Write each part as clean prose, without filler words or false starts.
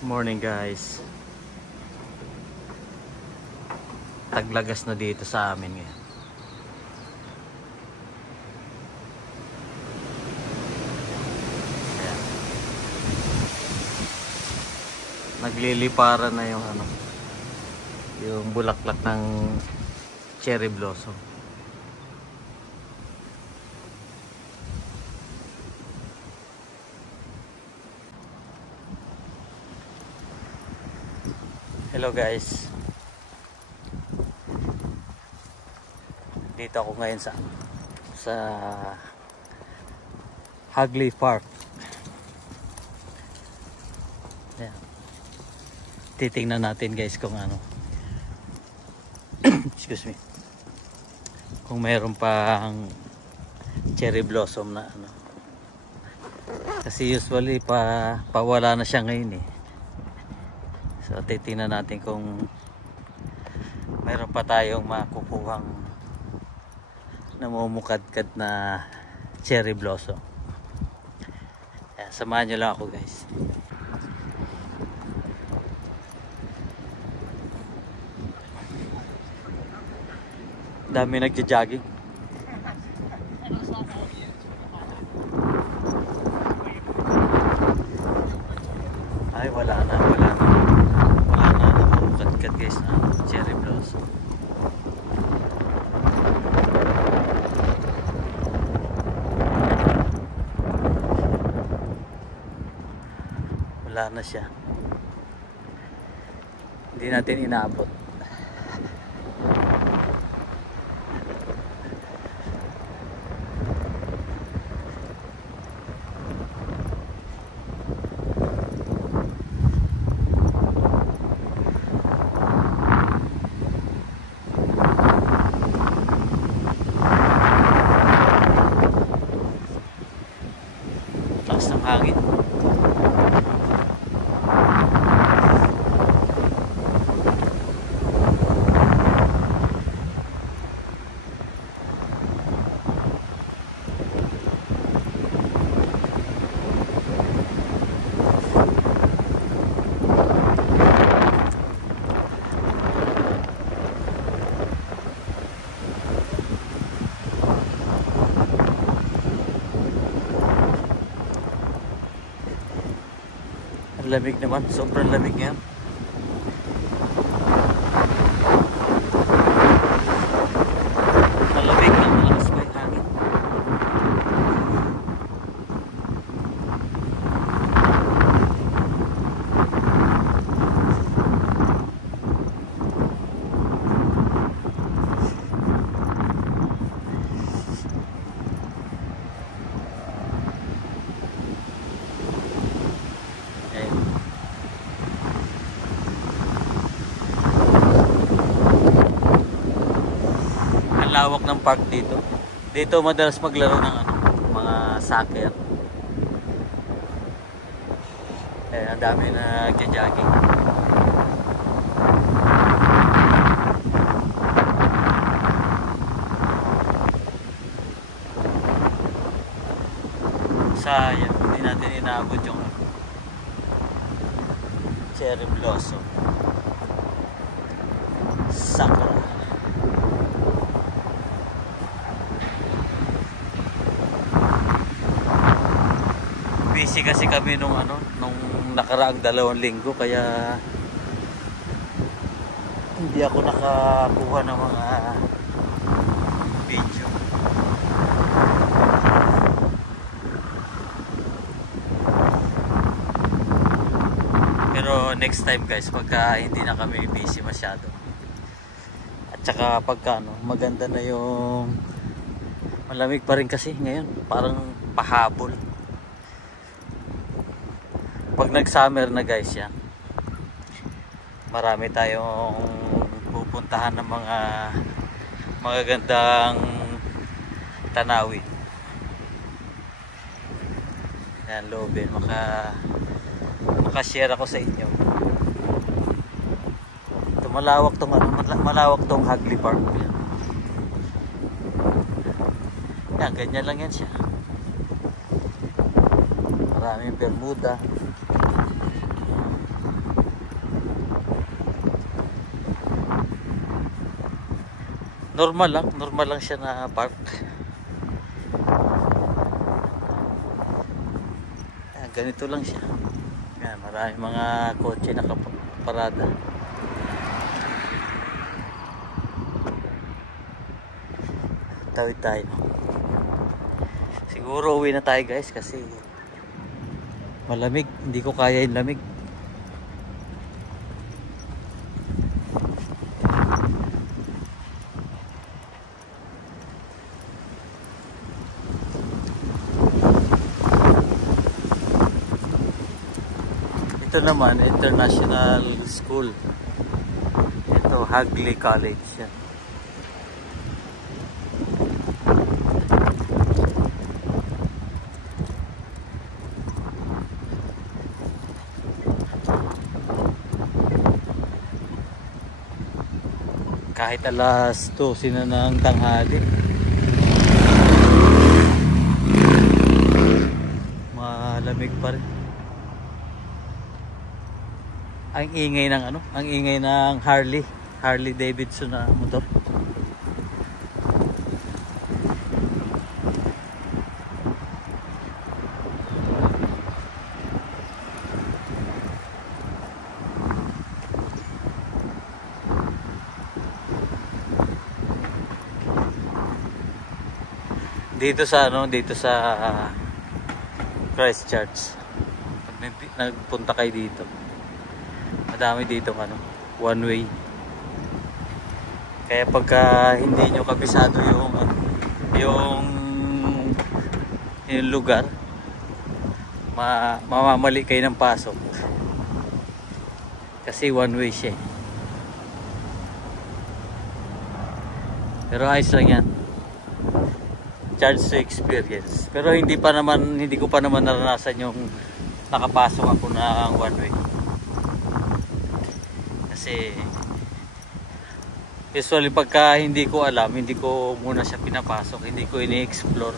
Morning guys. Taglagas na dito sa amin ngayon. Ayan. Nagliliparan na yung yung bulaklak ng cherry blossom. Hello guys. Dito ako ngayon sa Hagley Park. Ayan. Titingnan natin guys kung excuse me. Kung mayroon pang cherry blossom na Kasi usually pawala na siya ngayon eh. So titingnan natin kung mayroon pa tayong makukuhang namumukadkad na cherry blossom. Ayan, samahan nyo lang ako guys. Dami nagja-jogging. Ay wala na namumukadkad guys na cherry blossom. Wala na siya. Hindi natin inaabot. Lakas ng hangin. Lamig naman, sobrang lamig yan. Malamig na, malakas pa yung hangin. Lawak ng park dito. Dito madalas maglaro ng mga soccer. Ang dami na nagja-jogging. Sayang, hindi natin inaabot yung cherry blossom. Sakura. Busy kasi kami nung nakaraang 2 linggo kaya hindi ako nakakuha ng mga video. Pero next time guys, pagka hindi na kami busy masyado. At saka pagka maganda na yung malamig pa rin kasi ngayon, parang pahabol. Pag nag-summer na guys yan, marami tayong pupuntahan ng mga magagandang tanawin. Yan, loobin, makashare ako sa inyo. Ito, malawak tong Hagley Park. Yan, ganyan lang yan siya. Maraming Bermuda. normal lang siya na park. Ayan, ganito lang siya. Ayan, maraming mga kotse nakaparada. Tawid tayo. Siguro uwi na tayo guys kasi malamig, hindi ko kaya yung lamig. Ito naman, international school. Ito, Hagley College yan. Kahit alas 12 na ng tanghali, malamig pa rin. Ang ingay ng Harley Davidson na motor. Dito sa Christchurch. Pag nagpunta kayo dito, madami dito one way. Kaya pagka hindi nyo kabisado yung lugar, mamamali kayo ng pasok. Kasi one way siya. Pero ayos lang yan. Charge to experience. Pero hindi ko pa naman naranasan yung nakapasok ako ng one way. Kasi usually pagka hindi ko alam, hindi ko muna siya pinapasok, hindi ko ini-explore.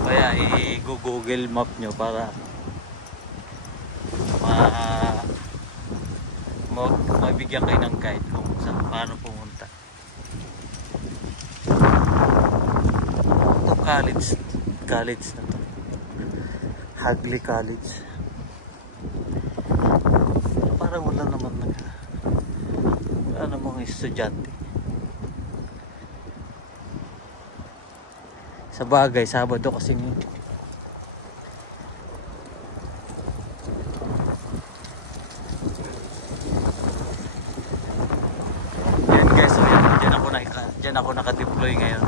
Kaya i-google map nyo para mabigyan kayo ng guide kung saan paano pumunta. College na to, Hagley College. Parang wala namang estudyante. Sa bagay, Sabado kasi ni. Yan guys, so dyan ako naka-deploy ngayon.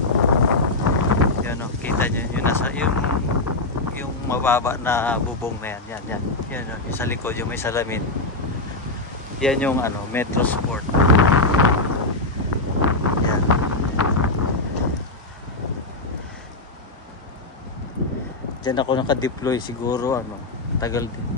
Yan o, kita nyo yung mababa na bubong na yan. Yan yung sa likod, yung may salamin. Yan yung Metro Sport. Yan. Diyan ako naka-deploy siguro tagal din.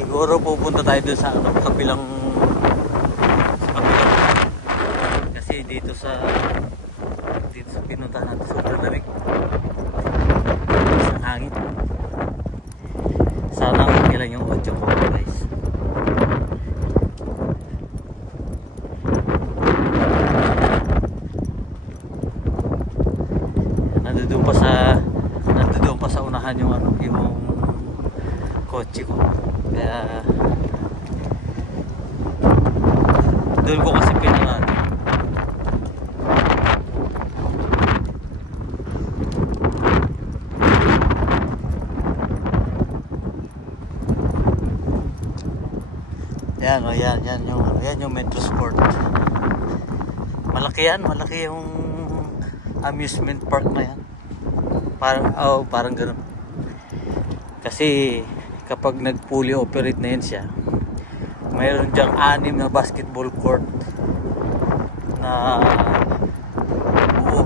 Siguro pupunta tayo dun sa kabilang kasi dito sa pinuntahan natin sa lamig, isang hangin. Sana okay lang yung audio ko guys. Nandoon pa sa unahan yung kotse ko. Kaya doon ko kasi pinangat. Yan yung Metro Sport. Malaki yung amusement park na yan. Parang gano'n. Kasi kapag nag fully operate na yan siya, mayroon diyang 6 na basketball court na buo,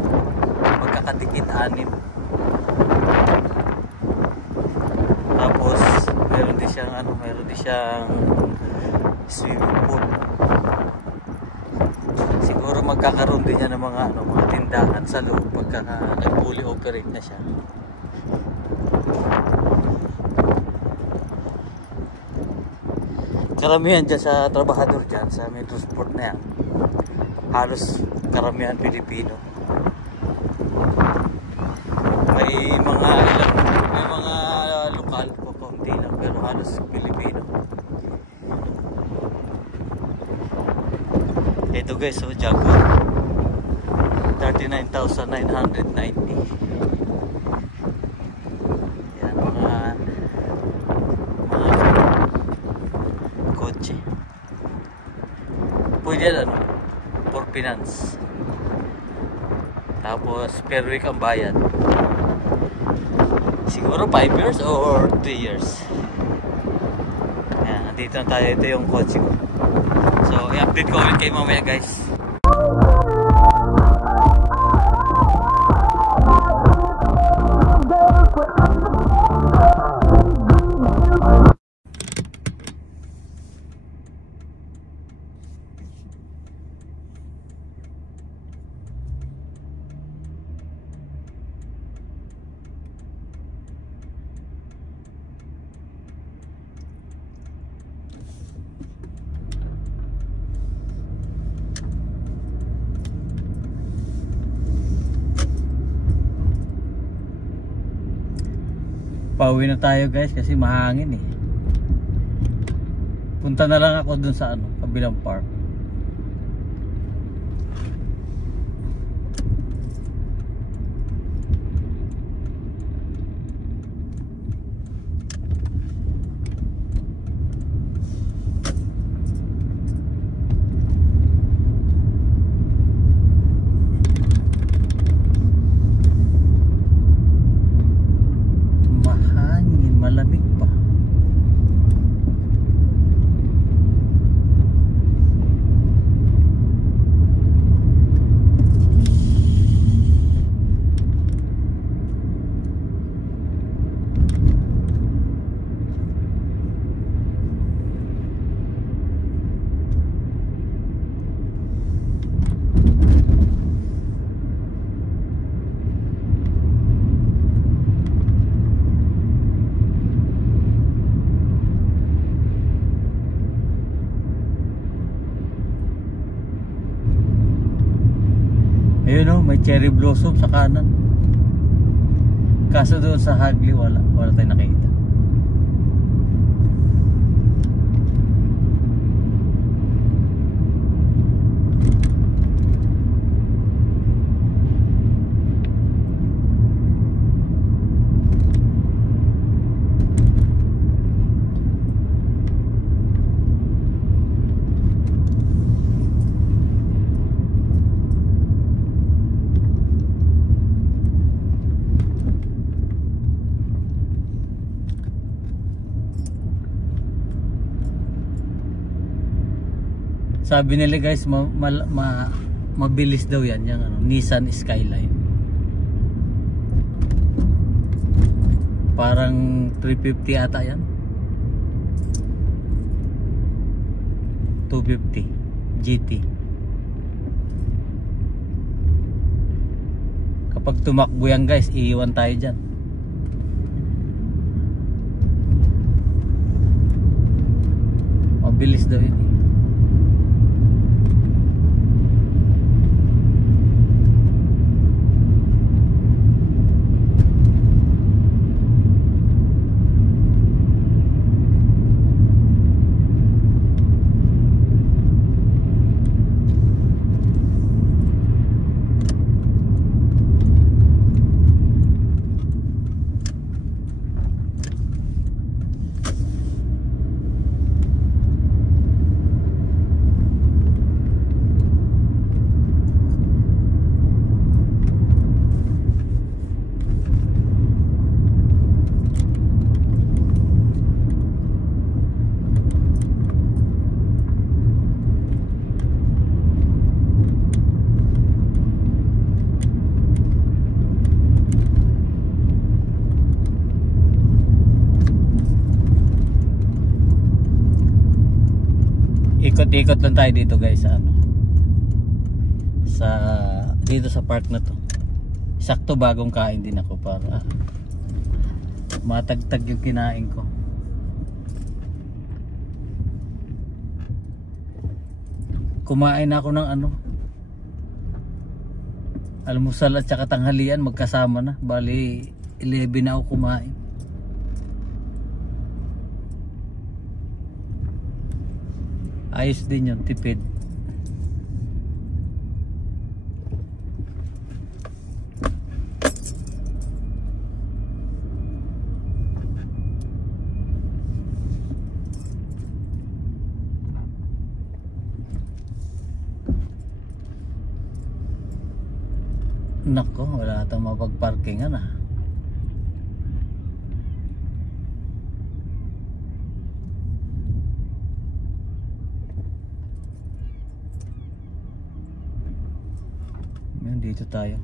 magkakadikit 6. Tapos mayroon din siyang swimming pool. Siguro magkakaroon din niya ng mga tindahan sa loob pagka nag-fully operate na siya. Karamihan dyan sa trabahador dyan sa Metro Sport na yan, halos karamihan Pilipino. May mga lokal po konti lang, pero halos Pilipino. Ito guys, so Jaguar 39,990. Yan, mga kotse. Pwede for finance. Tapos per week ang bayad. Siguro 5 years or 3 years. Yan, nandito na tayo. Ito yung kotse ko. So, i-update ko ulit kayo mamaya guys. Pauwi na tayo guys kasi mahangin eh. Punta na lang ako dun sa kabilang park. Malamig pa. Ayun may cherry blossom sa kanan. Kaso doon sa Hagley wala tayong nakita. Sabi nila guys, mabilis daw yan yung Nissan Skyline. Parang 350 ata yan. 250 GT. Kapag tumakbo yan guys, iiwan tayo dyan. Mabilis daw yun. Ikot-ikot lang tayo dito guys sa ano. Dito sa park na to. Sakto bagong kain din ako para matagtag yung kinain ko. Kumain ako ng ano, almusal at saka tanghalian magkasama na. Bali 11 na ako kumain. Ayos din yun, tipid. Nako, wala atang mapagparkingan ah. Yan, dito tayo.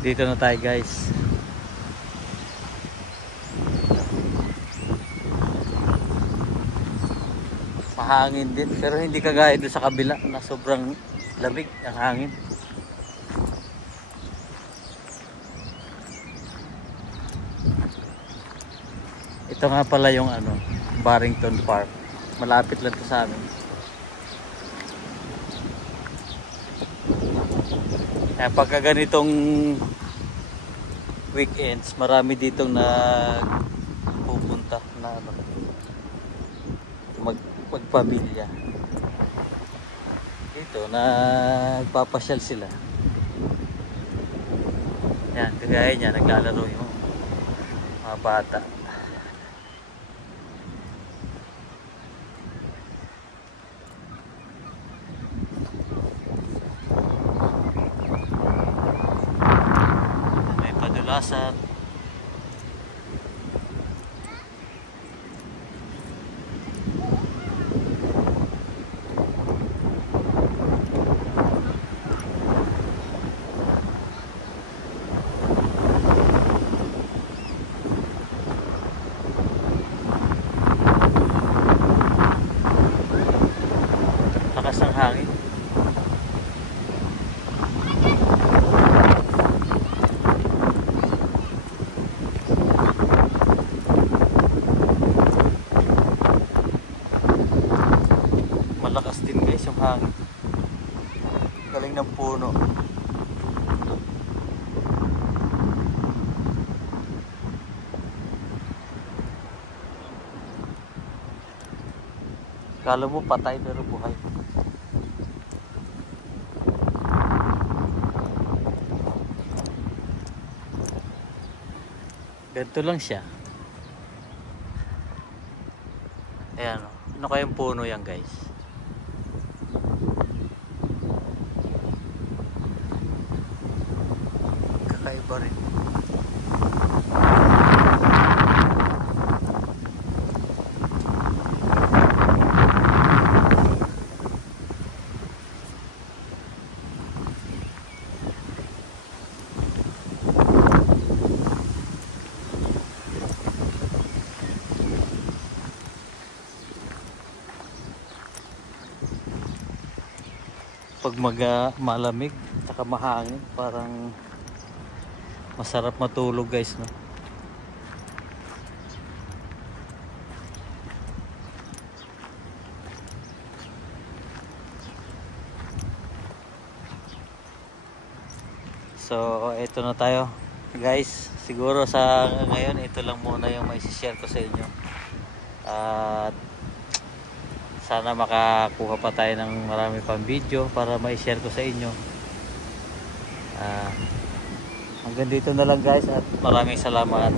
Dito na tayo guys. Mahangin din pero hindi kagaya doon sa kabila na sobrang lamig ang hangin. Ito nga pala yung ano, Barrington Park. Malapit lang to sa amin. Kaya pagka ganitong weekends, marami ditong pupunta na ano, magpamilya. Dito nagpapasyal sila. Yan, kagaya niya naglalaro yung mga bata. Kadalasan lakas ng hangin. Malakas din guys yung hangin. Galing ng puno. Kala mo patay pero buhay. Ganito lang siya. Ayan o. Ano kayang puno yan guys? Kakaiba rin. pag malamig saka mahangin, parang masarap matulog guys, no? So ito na tayo guys, siguro sa ngayon ito lang muna yung mai-share ko sa inyo, at sana makakuha pa tayo ng marami pang video para mai-share ko sa inyo. Hanggang dito na lang guys, at maraming salamat.